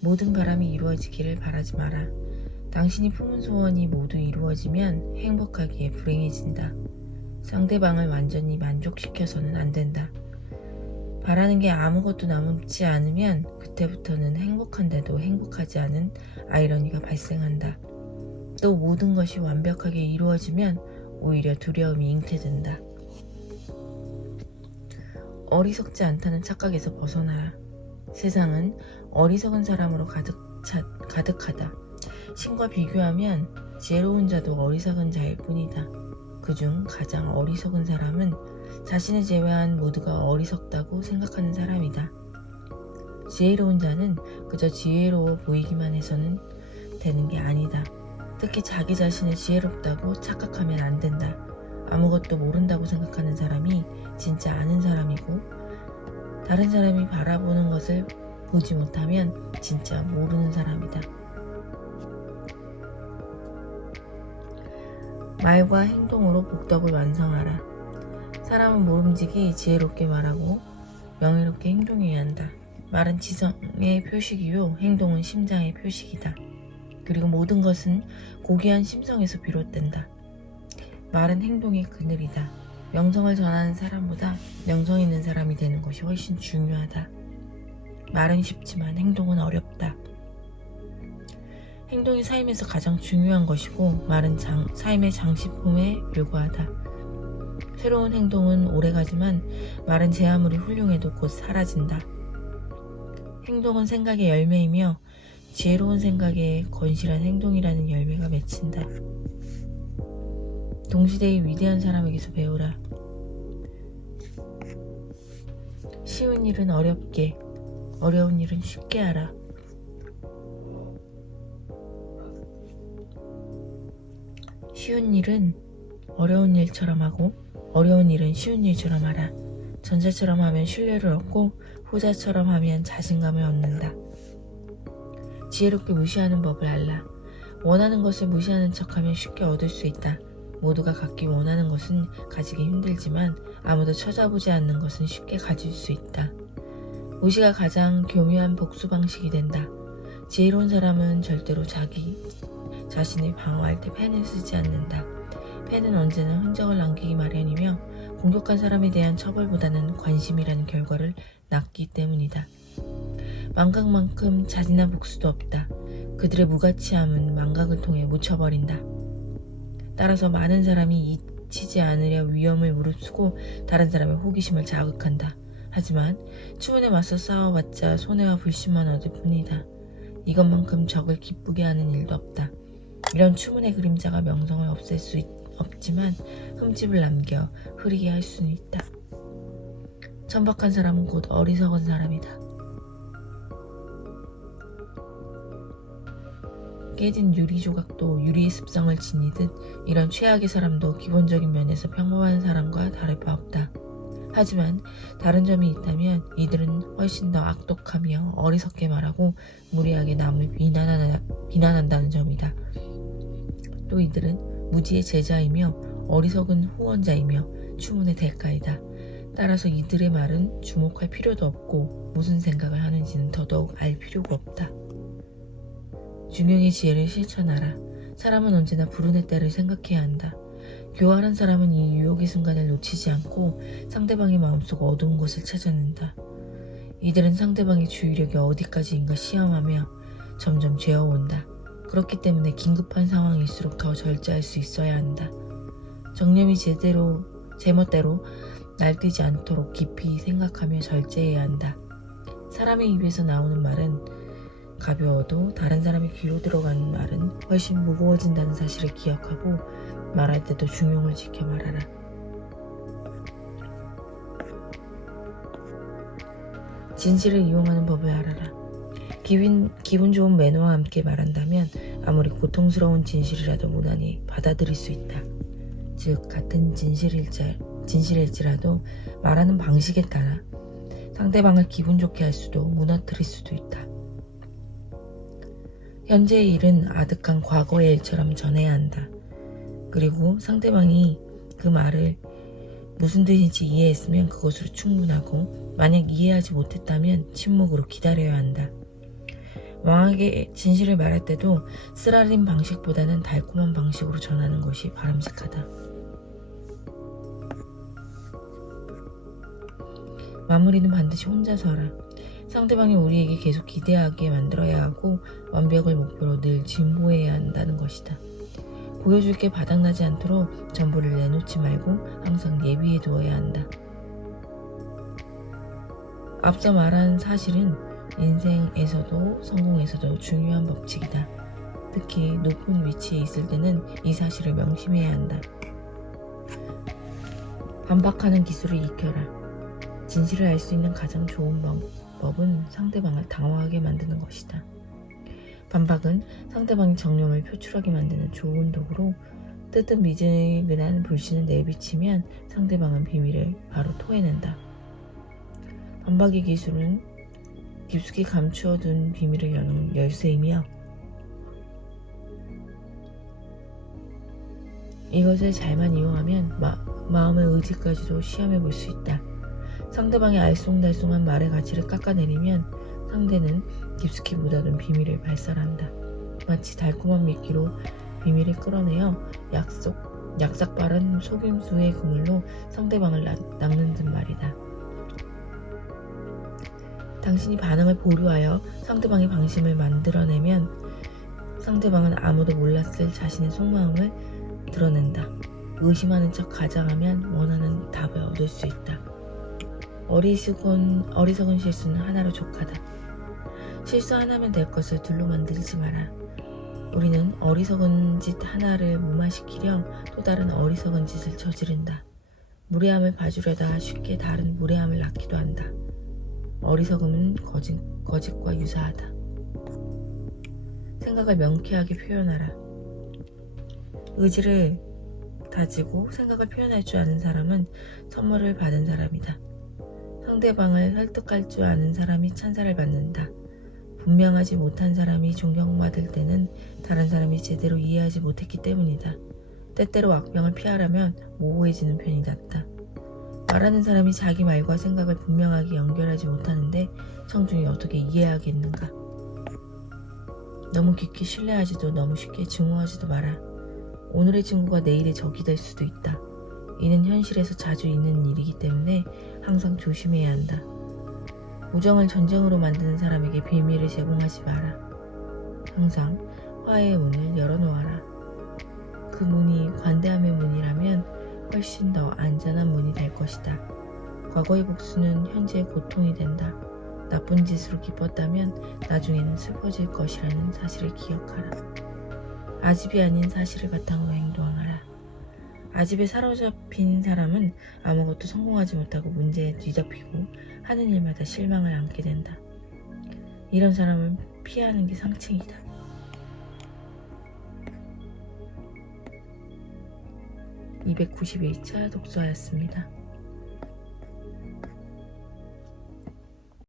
모든 바람이 이루어지기를 바라지 마라. 당신이 품은 소원이 모두 이루어지면 행복하기에 불행해진다. 상대방을 완전히 만족시켜서는 안 된다. 바라는 게 아무것도 남지 않으면 그때부터는 행복한데도 행복하지 않은 아이러니가 발생한다. 또 모든 것이 완벽하게 이루어지면 오히려 두려움이 잉태된다. 어리석지 않다는 착각에서 벗어나라. 세상은 어리석은 사람으로 가득 차, 가득하다. 신과 비교하면 지혜로운 자도 어리석은 자일 뿐이다. 그중 가장 어리석은 사람은 자신을 제외한 모두가 어리석다고 생각하는 사람이다. 지혜로운 자는 그저 지혜로워 보이기만 해서는 되는 게 아니다. 특히 자기 자신을 지혜롭다고 착각하면 안 된다. 아무것도 모른다고 생각하는 사람이 진짜 아는 사람이고, 다른 사람이 바라보는 것을 보지 못하면 진짜 모르는 사람이다. 말과 행동으로 복덕을 완성하라. 사람은 모름지기 지혜롭게 말하고 명예롭게 행동해야 한다. 말은 지성의 표식이요, 행동은 심장의 표식이다. 그리고 모든 것은 고귀한 심성에서 비롯된다. 말은 행동의 그늘이다. 명성을 전하는 사람보다 명성 있는 사람이 되는 것이 훨씬 중요하다. 말은 쉽지만 행동은 어렵다. 행동이 삶에서 가장 중요한 것이고 말은 장, 삶의 장식품에 불과하다. 새로운 행동은 오래가지만 말은 제 아무리 훌륭해도 곧 사라진다. 행동은 생각의 열매이며 지혜로운 생각에 건실한 행동이라는 열매가 맺힌다. 동시대의 위대한 사람에게서 배우라. 쉬운 일은 어렵게, 어려운 일은 쉽게 하라. 쉬운 일은 어려운 일처럼 하고, 어려운 일은 쉬운 일처럼 하라. 전자처럼 하면 신뢰를 얻고, 후자처럼 하면 자신감을 얻는다. 지혜롭게 무시하는 법을 알라. 원하는 것을 무시하는 척하면 쉽게 얻을 수 있다. 모두가 갖기 원하는 것은 가지기 힘들지만 아무도 찾아보지 않는 것은 쉽게 가질 수 있다. 무시가 가장 교묘한 복수 방식이 된다. 지혜로운 사람은 절대로 자기 자신을 방어할 때 펜을 쓰지 않는다. 펜은 언제나 흔적을 남기기 마련이며 공격한 사람에 대한 처벌보다는 관심이라는 결과를 낳기 때문이다. 망각만큼 잔인한 복수도 없다. 그들의 무가치함은 망각을 통해 묻혀버린다. 따라서 많은 사람이 잊히지 않으려 위험을 무릅쓰고 다른 사람의 호기심을 자극한다. 하지만 추문에 맞서 싸워봤자 손해와 불신만 얻을 뿐이다. 이것만큼 적을 기쁘게 하는 일도 없다. 이런 추문의 그림자가 명성을 없앨 수 있, 없지만 흠집을 남겨 흐리게 할 수는 있다. 천박한 사람은 곧 어리석은 사람이다. 깨진 유리 조각도 유리의 습성을 지니듯 이런 최악의 사람도 기본적인 면에서 평범한 사람과 다를 바 없다. 하지만 다른 점이 있다면 이들은 훨씬 더 악독하며 어리석게 말하고 무리하게 남을 비난하나, 비난한다는 점이다. 또 이들은 무지의 제자이며 어리석은 후원자이며 추문의 대가이다. 따라서 이들의 말은 주목할 필요도 없고 무슨 생각을 하는지는 더더욱 알 필요가 없다. 중용의 지혜를 실천하라. 사람은 언제나 불운의 때를 생각해야 한다. 교활한 사람은 이 유혹의 순간을 놓치지 않고 상대방의 마음속 어두운 곳을 찾아낸다. 이들은 상대방의 주의력이 어디까지인가 시험하며 점점 죄어온다. 그렇기 때문에 긴급한 상황일수록 더 절제할 수 있어야 한다. 정념이 제대로 제멋대로 날뛰지 않도록 깊이 생각하며 절제해야 한다. 사람의 입에서 나오는 말은 가벼워도 다른 사람의 귀로 들어가는 말은 훨씬 무거워진다는 사실을 기억하고 말할 때도 중용을 지켜 말하라. 진실을 이용하는 법을 알아라. 기분, 기분 좋은 매너와 함께 말한다면 아무리 고통스러운 진실이라도 무난히 받아들일 수 있다. 즉, 같은 진실일지, 진실일지라도 말하는 방식에 따라 상대방을 기분 좋게 할 수도 무너뜨릴 수도 있다. 현재의 일은 아득한 과거의 일처럼 전해야 한다. 그리고 상대방이 그 말을 무슨 뜻인지 이해했으면 그것으로 충분하고 만약 이해하지 못했다면 침묵으로 기다려야 한다. 왕에게 진실을 말할 때도 쓰라린 방식보다는 달콤한 방식으로 전하는 것이 바람직하다. 마무리는 반드시 혼자서 하라. 상대방이 우리에게 계속 기대하게 만들어야 하고 완벽을 목표로 늘 진보해야 한다는 것이다. 보여줄 게 바닥나지 않도록 전부를 내놓지 말고 항상 예비해 두어야 한다. 앞서 말한 사실은 인생에서도 성공에서도 중요한 법칙이다. 특히 높은 위치에 있을 때는 이 사실을 명심해야 한다. 반박하는 기술을 익혀라. 진실을 알 수 있는 가장 좋은 방법은 상대방을 당황하게 만드는 것이다. 반박은 상대방의 정념을 표출하게 만드는 좋은 도구로 뜨뜻 미지근한 불신을 내비치면 상대방은 비밀을 바로 토해낸다. 반박의 기술은 깊숙이 감추어둔 비밀을 여는 열쇠이며 이것을 잘만 이용하면 마, 마음의 의지까지도 시험해 볼 수 있다. 상대방의 알쏭달쏭한 말의 가치를 깎아내리면 상대는 깊숙이 묻어둔 비밀을 발설한다. 마치 달콤한 미끼로 비밀을 끌어내어 약속, 약삭빠른 속임수의 그물로 상대방을 낚- 낚는 듯 말이다. 당신이 반응을 보류하여 상대방의 방심을 만들어내면 상대방은 아무도 몰랐을 자신의 속마음을 드러낸다. 의심하는 척 가장하면 원하는 답을 얻을 수 있다. 어리석은, 어리석은 실수는 하나로 족하다. 실수 하나면 될 것을 둘로 만들지 마라. 우리는 어리석은 짓 하나를 무마시키려 또 다른 어리석은 짓을 저지른다. 무례함을 봐주려다 쉽게 다른 무례함을 낳기도 한다. 어리석음은 거짓, 거짓과 유사하다. 생각을 명쾌하게 표현하라. 의지를 다지고 생각을 표현할 줄 아는 사람은 선물을 받은 사람이다. 상대방을 설득할 줄 아는 사람이 찬사를 받는다. 분명하지 못한 사람이 존경받을 때는 다른 사람이 제대로 이해하지 못했기 때문이다. 때때로 악병을 피하려면 모호해지는 편이 낫다. 말하는 사람이 자기 말과 생각을 분명하게 연결하지 못하는데 청중이 어떻게 이해하겠는가? 너무 깊게 신뢰하지도 너무 쉽게 증오하지도 마라. 오늘의 친구가 내일의 적이 될 수도 있다. 이는 현실에서 자주 있는 일이기 때문에 항상 조심해야 한다. 우정을 전쟁으로 만드는 사람에게 비밀을 제공하지 마라. 항상 화해의 문을 열어놓아라. 그 문이 관대함의 문이라면 훨씬 더 안전한 문이 될 것이다. 과거의 복수는 현재의 고통이 된다. 나쁜 짓으로 기뻤다면 나중에는 슬퍼질 것이라는 사실을 기억하라. 아집이 아닌 사실을 바탕으로 행동하라. 아집에 사로잡힌 사람은 아무것도 성공하지 못하고 문제에 뒤덮이고 하는 일마다 실망을 안게 된다. 이런 사람은 피하는 게 상책이다. (291차) 독서하였습니다.